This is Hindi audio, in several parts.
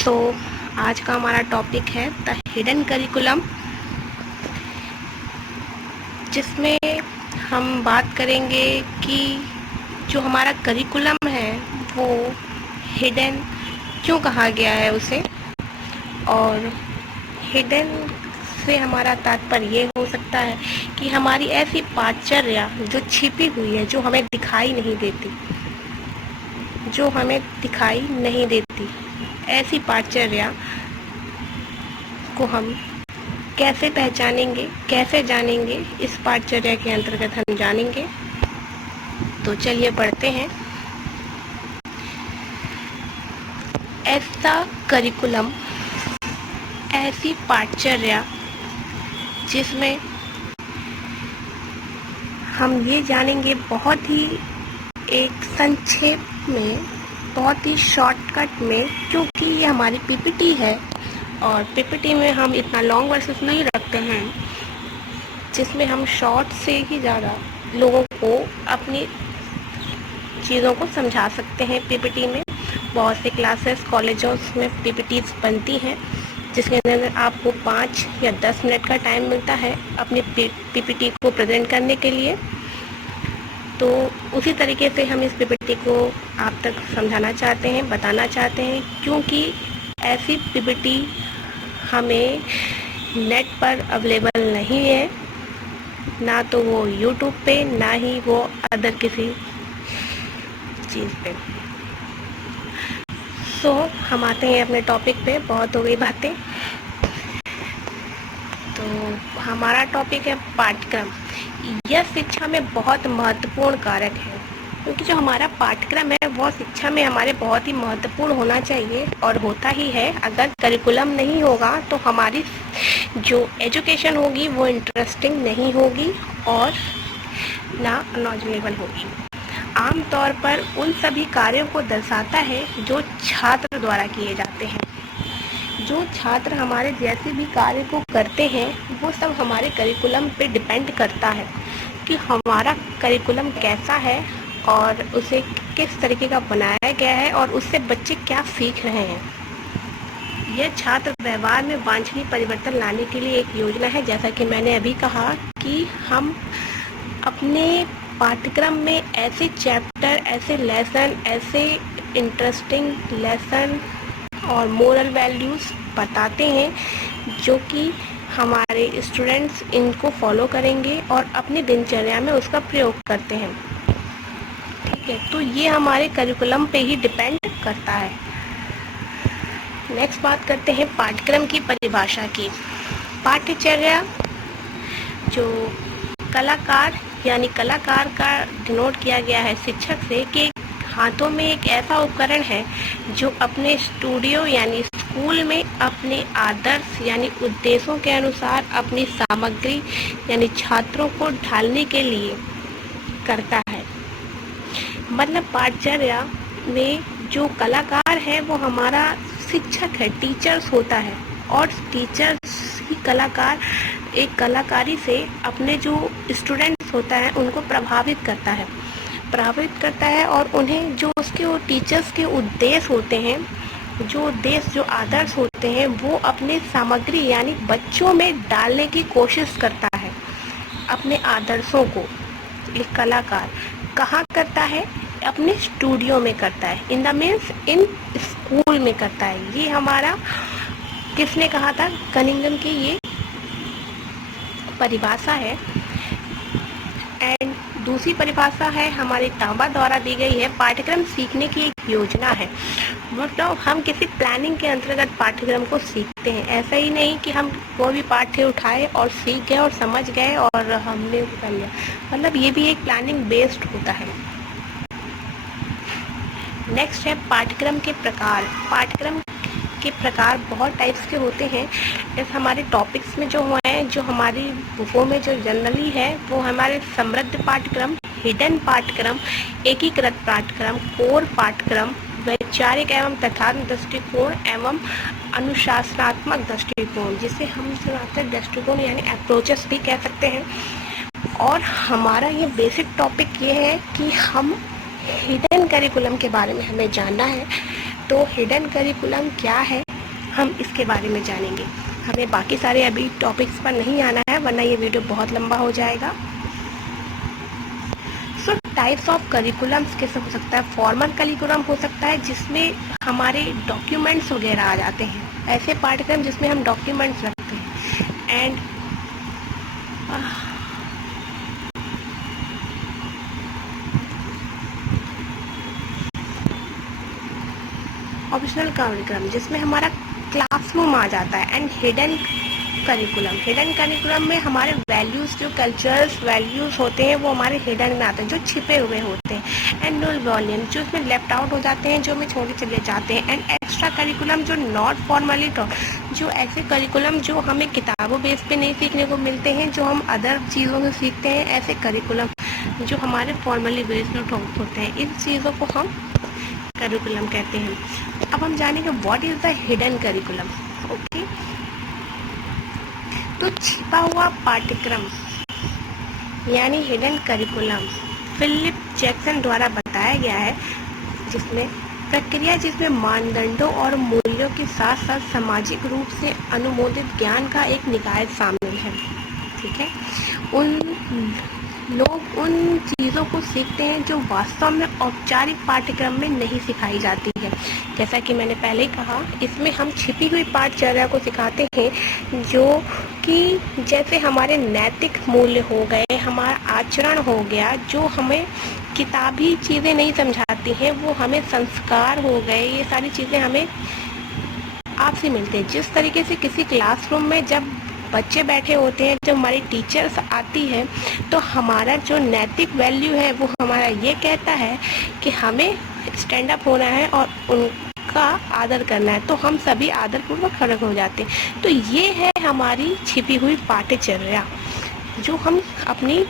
सो आज का हमारा टॉपिक है द हिडन करिकुलम, जिसमें हम बात करेंगे कि जो हमारा करिकुलम है वो हिडन क्यों कहा गया है उसे, और हिडन से हमारा तात्पर्य ये हो सकता है कि हमारी ऐसी पाठचर्या जो छिपी हुई है, जो हमें दिखाई नहीं देती, ऐसी पाठचर्या को हम कैसे पहचानेंगे, कैसे जानेंगे, इस पाठचर्या के अंतर्गत हम जानेंगे। तो चलिए पढ़ते हैं। ऐसा करिकुलम, ऐसी पाठचर्या जिसमें हम ये जानेंगे बहुत ही एक संक्षेप में, बहुत ही शॉर्टकट में, क्योंकि ये हमारी पीपीटी है और पीपीटी में हम इतना लॉन्ग वर्सेस नहीं रखते हैं, जिसमें हम शॉर्ट से ही ज़्यादा लोगों को अपनी चीज़ों को समझा सकते हैं। पीपीटी में बहुत से क्लासेस कॉलेजों में पीपीटीज बनती हैं, जिसके अंदर आपको 5 या 10 मिनट का टाइम मिलता है अपनी पीपीटी को प्रेजेंट करने के लिए। तो उसी तरीके से हम इस पीपीटी को आप तक समझाना चाहते हैं, बताना चाहते हैं, क्योंकि ऐसी पीपीटी हमें नेट पर अवेलेबल नहीं है, ना तो वो यूट्यूब पे, ना ही वो अदर किसी चीज़ पे। सो हम आते हैं अपने टॉपिक पे। बहुत हो गई बातें। तो हमारा टॉपिक है पाठ्यक्रम। यह शिक्षा में बहुत महत्वपूर्ण कारक है, क्योंकि जो हमारा पाठ्यक्रम है वो शिक्षा में हमारे बहुत ही महत्वपूर्ण होना चाहिए, और होता ही है। अगर करिकुलम नहीं होगा तो हमारी जो एजुकेशन होगी वो इंटरेस्टिंग नहीं होगी और ना नॉलेजेबल होगी। आमतौर पर उन सभी कार्यों को दर्शाता है जो छात्र द्वारा किए जाते हैं। जो छात्र हमारे जैसे भी कार्य को करते हैं वो सब हमारे करिकुलम पे डिपेंड करता है कि हमारा करिकुलम कैसा है और उसे किस तरीके का बनाया गया है और उससे बच्चे क्या सीख रहे हैं। यह छात्र व्यवहार में वांछनीय परिवर्तन लाने के लिए एक योजना है। जैसा कि मैंने अभी कहा कि हम अपने पाठ्यक्रम में ऐसे चैप्टर, ऐसे लेसन, ऐसे इंटरेस्टिंग लेसन और मोरल वैल्यूज़ बताते हैं जो कि हमारे स्टूडेंट्स इनको फॉलो करेंगे और अपनी दिनचर्या में उसका प्रयोग करते हैं। ठीक है, तो ये हमारे करिकुलम पे ही डिपेंड करता है। नेक्स्ट बात करते हैं पाठ्यक्रम की परिभाषा की। पाठ्यचर्या जो कलाकार यानी कलाकार का डिनोट किया गया है शिक्षक से कि हाथों में एक ऐसा उपकरण है जो अपने स्टूडियो यानी स्कूल में अपने आदर्श यानी उद्देश्यों के अनुसार अपनी सामग्री यानी छात्रों को ढालने के लिए करता है। मतलब पाठचर्या में जो कलाकार है वो हमारा शिक्षक है, टीचर्स होता है, और टीचर्स ही कलाकार एक कलाकारी से अपने जो स्टूडेंट्स होता है उनको प्रभावित करता है और उन्हें जो उसके वो टीचर्स के उद्देश्य होते हैं, जो उद्देश्य, जो आदर्श होते हैं, वो अपने सामग्री यानी बच्चों में डालने की कोशिश करता है। अपने आदर्शों को एक कलाकार कहाँ करता है? अपने स्टूडियो में करता है, in the means in school में करता है। ये हमारा किसने कहा था? कनिंघम की ये परिभाषा है। एंड दूसरी परिभाषा है हमारे तांबा द्वारा दी गई है। पाठ्यक्रम सीखने की एक योजना है, मतलब हम किसी प्लानिंग के अंतर्गत पाठ्यक्रम को सीखते हैं। ऐसा ही नहीं कि हम कोई भी पाठ्य उठाए और सीख गए और समझ गए और हमने कर लिया, मतलब ये भी एक प्लानिंग बेस्ड होता है। नेक्स्ट है पाठ्यक्रम के प्रकार। पाठ्यक्रम के प्रकार बहुत टाइप्स के होते हैं। इस हमारे टॉपिक्स में जो हुए हैं, जो हमारी बुकों में जो जनरली है, वो हमारे समृद्ध पाठ्यक्रम, हिडन पाठ्यक्रम, एकीकृत पाठ्यक्रम, कोर पाठ्यक्रम, वैचारिक एवं तथात्मक दृष्टिकोण एवं अनुशासनात्मक दृष्टिकोण, जिसे हम दृष्टिकोण यानी अप्रोचेस भी कह सकते हैं। और हमारा ये बेसिक टॉपिक ये है कि हम हिडन करिकुलम के बारे में हमें जानना है। तो हिडन करिकुलम क्या है, हम इसके बारे में जानेंगे। हमें बाकी सारे अभी टॉपिक्स पर नहीं आना है, वरना ये वीडियो बहुत लंबा हो जाएगा। सो टाइप्स ऑफ करिकुलम्स कैसे हो सकता है? फॉर्मल करिकुलम हो सकता है जिसमें हमारे डॉक्यूमेंट्स वगैरह आ जाते हैं, ऐसे पाठ्यक्रम जिसमें हम डॉक्यूमेंट्स रखते हैं। एंड ऑप्शनल करिकुलम जिसमें हमारा क्लासरूम आ जाता है। एंड हिडन करिकुलम में हमारे वैल्यूज़, जो कल्चर्स वैल्यूज़ होते हैं वो हमारे हिडन में आते हैं, जो छिपे हुए होते हैं। एंड नुल वॉल्यूम जो इसमें लेफ्ट आउट हो जाते हैं, जो हमें छोड़े चले जाते हैं। एंड एक्स्ट्रा करिकुलम जो नॉट फॉर्मली टॉट, जो ऐसे करिकुलम जो हमें किताबों बेस पे नहीं सीखने को मिलते हैं, जो हम अदर चीज़ों से सीखते हैं, ऐसे करिकुलम जो हमारे फॉर्मली बेस पे टॉप होते हैं, इन चीज़ों को हम करिकुलम कहते हैं। अब हम जानेंगे what is the hidden curriculum. Okay, तो छिपा हुआ पाठ्यक्रम यानी हिडन करिकुलम फिलिप जैक्सन द्वारा बताया गया है, जिसमें प्रक्रिया जिसमें मानदंडों और मूल्यों के साथ साथ सामाजिक रूप से अनुमोदित ज्ञान का एक निकाय शामिल है। ठीक है, लोग उन चीज़ों को सीखते हैं जो वास्तव में औपचारिक पाठ्यक्रम में नहीं सिखाई जाती है। जैसा कि मैंने पहले कहा, इसमें हम छिपी हुई पाठचर्या को सिखाते हैं, जो कि जैसे हमारे नैतिक मूल्य हो गए, हमारा आचरण हो गया, जो हमें किताबी चीज़ें नहीं समझाती हैं, वो हमें संस्कार हो गए, ये सारी चीज़ें हमें आपसे मिलते हैं। जिस तरीके से किसी क्लासरूम में जब बच्चे बैठे होते हैं, जब हमारी टीचर्स आती है, तो हमारा जो नैतिक वैल्यू है वो हमारा ये कहता है कि हमें स्टैंड अप होना है और उनका आदर करना है, तो हम सभी आदरपूर्वक खड़े हो जाते हैं। तो ये है हमारी छिपी हुई पाठ्यचर्या, जो हम अपनी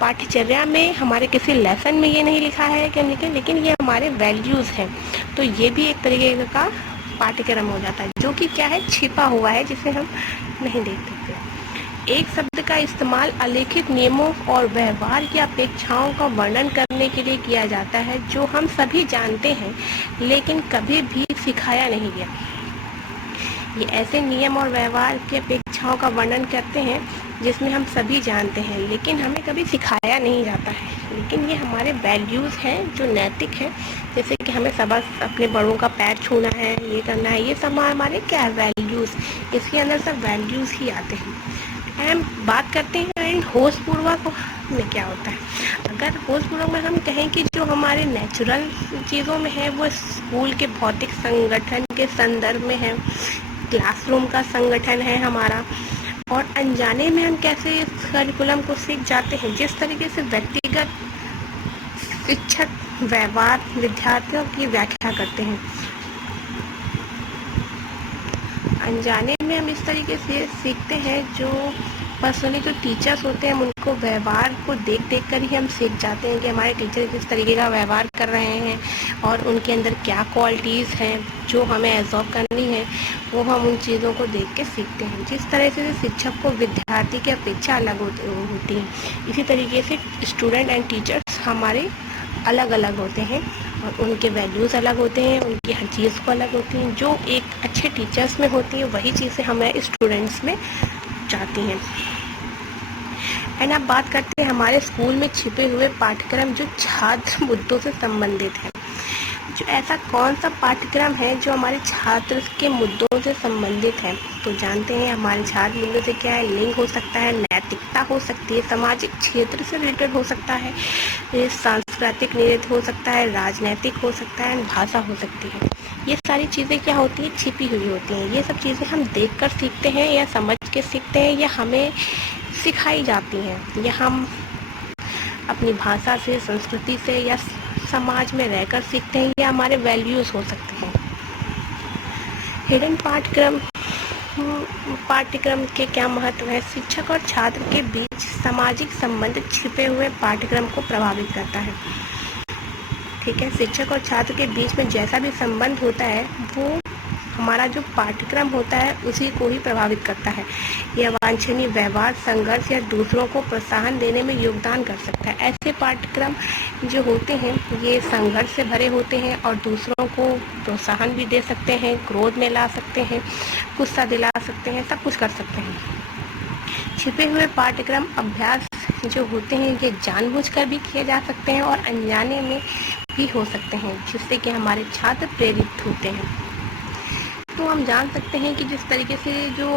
पाठ्यचर्या में, हमारे किसी लेसन में ये नहीं लिखा है कि लेकिन ये हमारे वैल्यूज़ हैं। तो ये भी एक तरीके का पाठ्यक्रम हो जाता है, जो कि क्या है, छिपा हुआ है, जिसे हम नहीं देख सकते। एक शब्द का इस्तेमाल अलिखित नियमों और व्यवहार की अपेक्षाओं का वर्णन करने के लिए किया जाता है, जो हम सभी जानते हैं लेकिन कभी भी सिखाया नहीं गया। ये ऐसे नियम और व्यवहार की अपेक्षाओं का वर्णन करते हैं जिसमें हम सभी जानते हैं लेकिन हमें कभी सिखाया नहीं जाता है। लेकिन ये हमारे वैल्यूज़ हैं जो नैतिक हैं, जैसे कि हमें सबक अपने बड़ों का पैर छूना है, ये करना है, ये सब हमारे क्या है, वैल्यूज़। इसके अंदर सब वैल्यूज़ ही आते हैं। हम बात करते हैं होशपूर्वक में क्या होता है। अगर होशपूर्वक में हम कहें कि जो हमारे नेचुरल चीज़ों में है, वो स्कूल के भौतिक संगठन के संदर्भ में है, क्लासरूम का संगठन है हमारा, और अनजाने में हम कैसे इस करिकुलम को सीख जाते हैं। जिस तरीके से व्यक्तिगत शिक्षक व्यवहार विद्यार्थियों की व्याख्या करते हैं, अनजाने में हम इस तरीके से सीखते हैं। जो पर्सनली जो टीचर्स होते हैं, उनको व्यवहार को देख देख कर ही हम सीख जाते हैं कि हमारे टीचर किस तरीके का व्यवहार कर रहे हैं और उनके अंदर क्या क्वालिटीज़ हैं जो हमें एब्जॉर्ब करनी है, वो हम उन चीज़ों को देख के सीखते हैं। जिस तरह से शिक्षक को विद्यार्थी की अपेक्षा अलग होती है, इसी तरीके से स्टूडेंट एंड टीचर्स हमारे अलग अलग होते हैं और उनके वैल्यूज़ अलग होते हैं, उनकी हर चीज़ को अलग होती हैं। जो एक अच्छे टीचर्स में होती है, वही चीज़ें हमें स्टूडेंट्स में जाती हैं। एंड अब बात करते हैं हमारे स्कूल में छिपे हुए पाठ्यक्रम जो छात्र मुद्दों से संबंधित है। जो ऐसा कौन सा पाठ्यक्रम है जो हमारे छात्र के मुद्दों से संबंधित है? तो जानते हैं हमारे छात्र मुद्दों से क्या है, लिंग हो सकता है, नैतिकता हो सकती है, सामाजिक क्षेत्र से रिलेटेड हो सकता है, सांस्कृतिक नृत्य हो सकता है, राजनैतिक हो सकता है, भाषा हो सकती है। ये सारी चीज़ें क्या होती हैं, छिपी हुई होती हैं। ये सब चीज़ें हम देखकर सीखते हैं या समझ के सीखते हैं या हमें सिखाई जाती हैं, या हम अपनी भाषा से, संस्कृति से या समाज में रहकर सीखते हैं, या हमारे वैल्यूज़ हो सकते हैं। हिडन पाठ्यक्रम के क्या महत्व है? शिक्षक और छात्र के बीच सामाजिक संबंध छिपे हुए पाठ्यक्रम को प्रभावित करता है। ठीक है, शिक्षक और छात्र के बीच में जैसा भी संबंध होता है वो हमारा जो पाठ्यक्रम होता है उसी को ही प्रभावित करता है। यह वांछनीय व्यवहार, संघर्ष या दूसरों को प्रोत्साहन देने में योगदान कर सकता है। ऐसे पाठ्यक्रम जो होते हैं ये संघर्ष से भरे होते हैं और दूसरों को प्रोत्साहन भी दे सकते हैं, क्रोध में ला सकते हैं, गुस्सा दिला सकते हैं, सब कुछ कर सकते हैं। छिपे हुए पाठ्यक्रम अभ्यास जो होते हैं ये जानबूझकर भी किए जा सकते हैं और अनजाने में भी हो सकते हैं, जिससे कि हमारे छात्र प्रेरित होते हैं। तो हम जान सकते हैं कि जिस तरीके से जो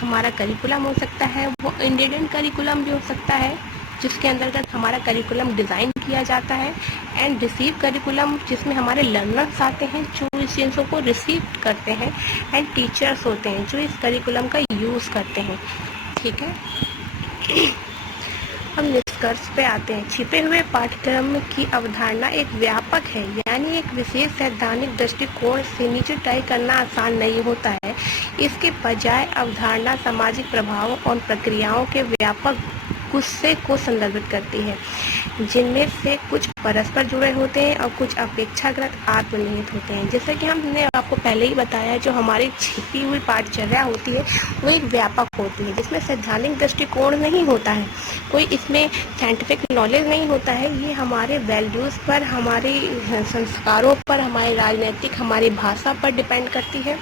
हमारा करिकुलम हो सकता है वो इंडिपेंडेंट करिकुलम भी हो सकता है, जिसके अंतर्गत हमारा करिकुलम डिज़ाइन किया जाता है, एंड रिसीव करिकुलम जिसमें हमारे लर्नर्स आते हैं जो इस चीज़ों को रिसीव करते हैं, एंड टीचर्स होते हैं जो इस करिकुलम का यूज़ करते हैं। ठीक है, हम निष्कर्ष पे आते हैं। छिपे हुए पाठ्यक्रम की अवधारणा एक व्यापक है, यानी एक विशेष सैद्धांतिक दृष्टिकोण से नीचे तय करना आसान नहीं होता है। इसके बजाय अवधारणा सामाजिक प्रभावों और प्रक्रियाओं के व्यापक गुस्से को संदर्भित करती है, जिनमें से कुछ परस्पर जुड़े होते हैं और कुछ अपेक्षाकृत आत्मनिहित होते हैं। जैसे कि हमने आपको पहले ही बताया, जो हमारी छिपी हुई पाठचर्या होती है वो एक व्यापक होती है, जिसमें सैद्धांतिक दृष्टिकोण नहीं होता है, कोई इसमें साइंटिफिक नॉलेज नहीं होता है। ये हमारे वैल्यूज़ पर, हमारे संस्कारों पर, हमारे राजनीतिक, हमारी भाषा पर डिपेंड करती है,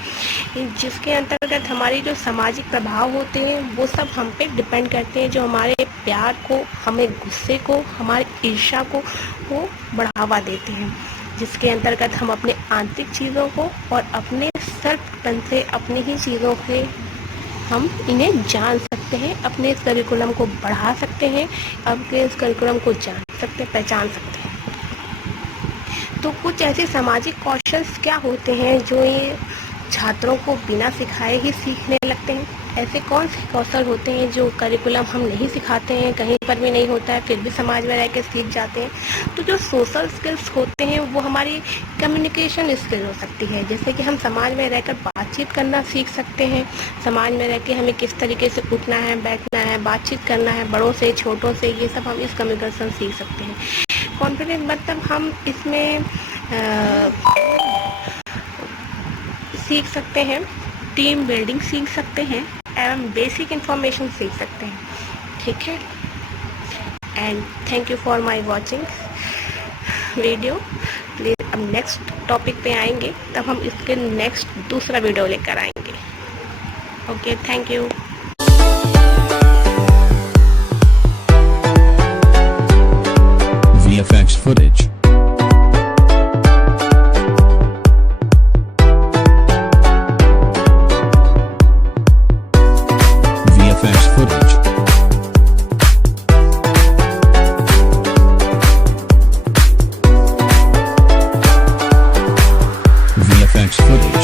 जिसके अंतर्गत हमारे जो सामाजिक प्रभाव होते हैं वो सब हम पे डिपेंड करते हैं, जो हमारे प्यार को, हमें गुस्से को, हमारी ईर्ष्या को वो बढ़ावा देते हैं, जिसके अंतर्गत हम अपने आंतरिक चीज़ों को और अपने सर्वपन से अपनी ही चीज़ों से हम इन्हें जान सकते हैं, अपने इस करिकुलम को बढ़ा सकते हैं, अपने इस करिकुलम को जान सकते हैं, पहचान सकते हैं। तो कुछ ऐसे सामाजिक कौशल क्या होते हैं जो ये छात्रों को बिना सिखाए ही सीखने लगते हैं? ऐसे कौन से कौशल होते हैं जो करिकुलम हम नहीं सिखाते हैं, कहीं पर भी नहीं होता है, फिर भी समाज में रह के सीख जाते हैं? तो जो सोशल स्किल्स होते हैं वो हमारी कम्युनिकेशन स्किल हो सकती है, जैसे कि हम समाज में रहकर बातचीत करना सीख सकते हैं, समाज में रह के हमें किस तरीके से उठना है, बैठना है, बातचीत करना है, बड़ों से, छोटों से, ये सब हम इस कम्युनिकेशन सीख सकते हैं। कॉन्फिडेंस मतलब हम इसमें सीख सकते हैं, टीम बिल्डिंग सीख सकते हैं एवं बेसिक इन्फॉर्मेशन सीख सकते हैं। ठीक है, and thank you for my watching video. Please अब नेक्स्ट टॉपिक पे आएंगे, तब हम इसके नेक्स्ट दूसरा वीडियो लेकर आएंगे। Okay, thank you. VFX footage. VFX footage. VFX footage.